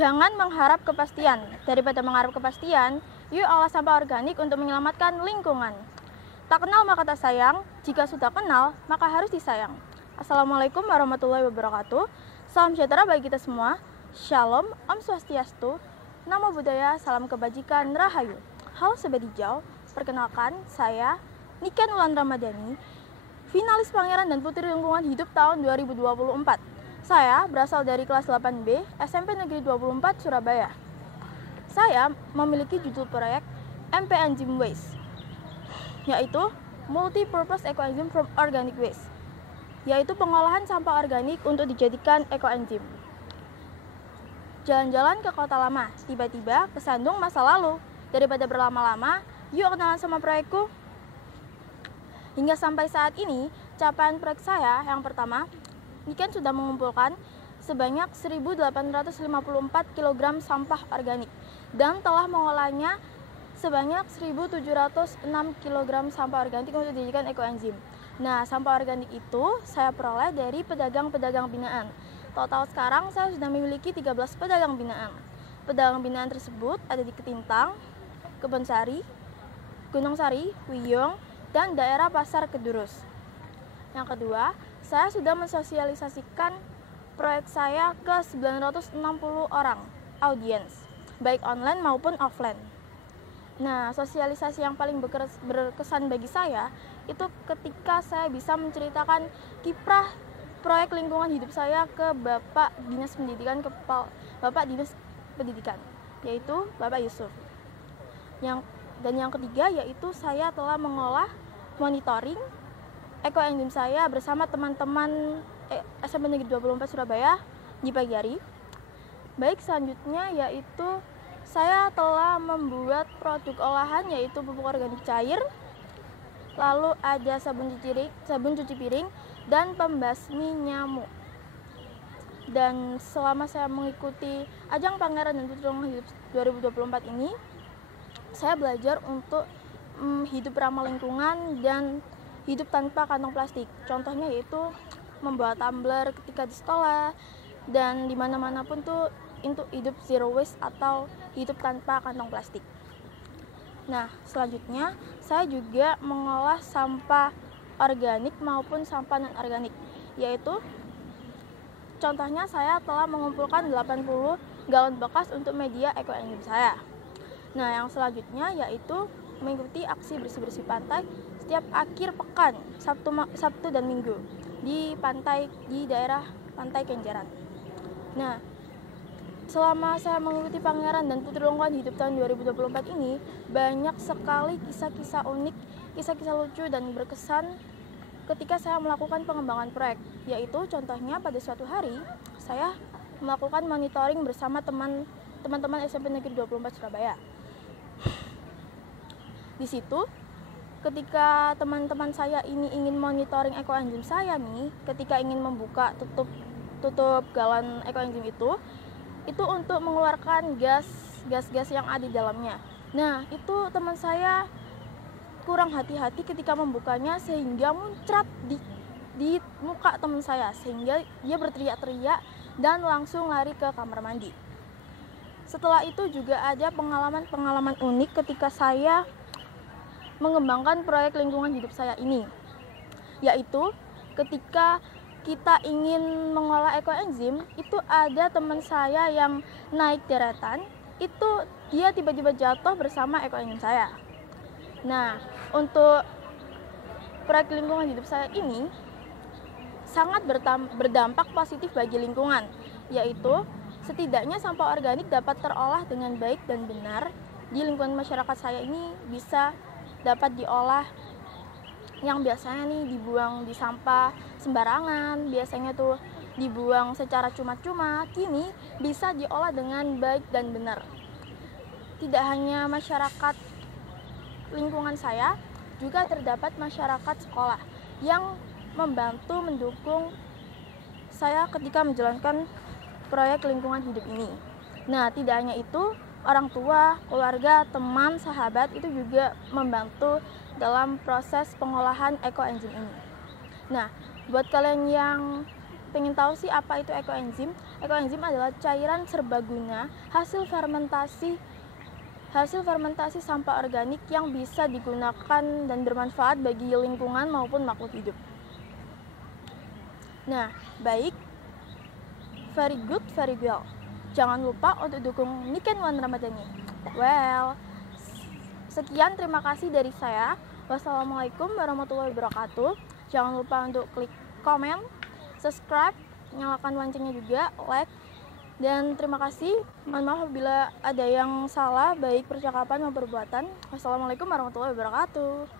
Jangan mengharap kepastian. Daripada mengharap kepastian, yuk olah sampah organik untuk menyelamatkan lingkungan. Tak kenal maka tak sayang, jika sudah kenal maka harus disayang. Assalamualaikum warahmatullahi wabarakatuh. Salam sejahtera bagi kita semua. Shalom, Om Swastiastu, Namo Buddhaya, salam kebajikan, Rahayu. Halo Sobat Hijau, perkenalkan saya Niken Wulan Ramadhani, finalis Pangeran dan Putri Lingkungan Hidup tahun 2024. Saya berasal dari kelas 8B SMP Negeri 24 Surabaya. Saya memiliki judul proyek MP-Enzyme Waste, yaitu Multi-Purpose Eco-Enzyme from Organic Waste, yaitu pengolahan sampah organik untuk dijadikan ekoenzim. Jalan-jalan ke kota lama, tiba-tiba kesandung masa lalu. Daripada berlama-lama, yuk kenalan sama proyekku. Hingga sampai saat ini, capaian proyek saya yang pertama, Niken sudah mengumpulkan sebanyak 1.854 kg sampah organik dan telah mengolahnya sebanyak 1.706 kg sampah organik untuk dijadikan ekoenzim. Nah, sampah organik itu saya peroleh dari pedagang-pedagang binaan. Total sekarang saya sudah memiliki 13 pedagang binaan. Pedagang binaan tersebut ada di Ketintang, Kebonsari, Gunung Sari, Wiyung, dan daerah Pasar Kedurus. Yang kedua, saya sudah mensosialisasikan proyek saya ke 960 orang audiens, baik online maupun offline. Nah, sosialisasi yang paling berkesan bagi saya itu ketika saya bisa menceritakan kiprah proyek lingkungan hidup saya ke Bapak Dinas Pendidikan, yaitu Bapak Yusuf. Yang ketiga yaitu saya telah mengolah monitoring ekoenzim saya bersama teman-teman SMP Negeri 24 Surabaya di pagi hari. Baik, selanjutnya yaitu saya telah membuat produk olahan yaitu pupuk organik cair, lalu ada sabun cuci piring, dan pembasmi nyamuk. Dan selama saya mengikuti ajang Pangeran dan Putri Lingkungan Hidup 2024 ini, saya belajar untuk hidup ramah lingkungan dan hidup tanpa kantong plastik. Contohnya yaitu membawa tumbler ketika di sekolah dan dimana-mana pun tuh untuk hidup zero waste atau hidup tanpa kantong plastik. Nah, selanjutnya saya juga mengolah sampah organik maupun sampah non organik, yaitu contohnya saya telah mengumpulkan 80 galon bekas untuk media ekoenzim saya. Nah, yang selanjutnya yaitu mengikuti aksi bersih-bersih pantai setiap akhir pekan, Sabtu dan Minggu di daerah Pantai Kenjeran. Nah, selama saya mengikuti Pangeran dan Putri Lingkungan Hidup tahun 2024 ini, banyak sekali kisah-kisah unik, kisah-kisah lucu dan berkesan ketika saya melakukan pengembangan proyek, yaitu contohnya pada suatu hari saya melakukan monitoring bersama teman-teman SMP Negeri 24 Surabaya. Di situ, ketika teman-teman saya ini ingin monitoring ekoenzim saya nih, ketika ingin membuka tutup galon ekoenzim itu untuk mengeluarkan gas yang ada di dalamnya. Nah, itu teman saya kurang hati-hati ketika membukanya sehingga muncrat di muka teman saya, sehingga dia berteriak-teriak dan langsung lari ke kamar mandi. Setelah itu juga ada pengalaman unik ketika saya mengembangkan proyek lingkungan hidup saya ini, yaitu ketika kita ingin mengolah ekoenzim, itu ada teman saya yang naik deretan, itu dia tiba-tiba jatuh bersama ekoenzim saya. Nah, untuk proyek lingkungan hidup saya ini sangat berdampak positif bagi lingkungan, yaitu setidaknya sampah organik dapat terolah dengan baik dan benar di lingkungan masyarakat saya ini, bisa dapat diolah yang biasanya nih dibuang di sampah sembarangan, biasanya tuh dibuang secara cuma-cuma, kini bisa diolah dengan baik dan benar. Tidak hanya masyarakat lingkungan saya, juga terdapat masyarakat sekolah yang membantu mendukung saya ketika menjalankan proyek lingkungan hidup ini. Nah, tidak hanya itu, orang tua, keluarga, teman, sahabat itu juga membantu dalam proses pengolahan ekoenzim ini. Nah, buat kalian yang pengen tahu sih apa itu ekoenzim, Ekoenzim adalah cairan serbaguna hasil fermentasi sampah organik yang bisa digunakan dan bermanfaat bagi lingkungan maupun makhluk hidup. Nah, baik. Very good, very well. Jangan lupa untuk dukung Niken Wan Ramadhani. Well, sekian, terima kasih dari saya. Wassalamualaikum warahmatullahi wabarakatuh. Jangan lupa untuk klik komen, subscribe, nyalakan loncengnya juga, like. Dan terima kasih. Mohon maaf apabila ada yang salah baik percakapan maupun perbuatan. Wassalamualaikum warahmatullahi wabarakatuh.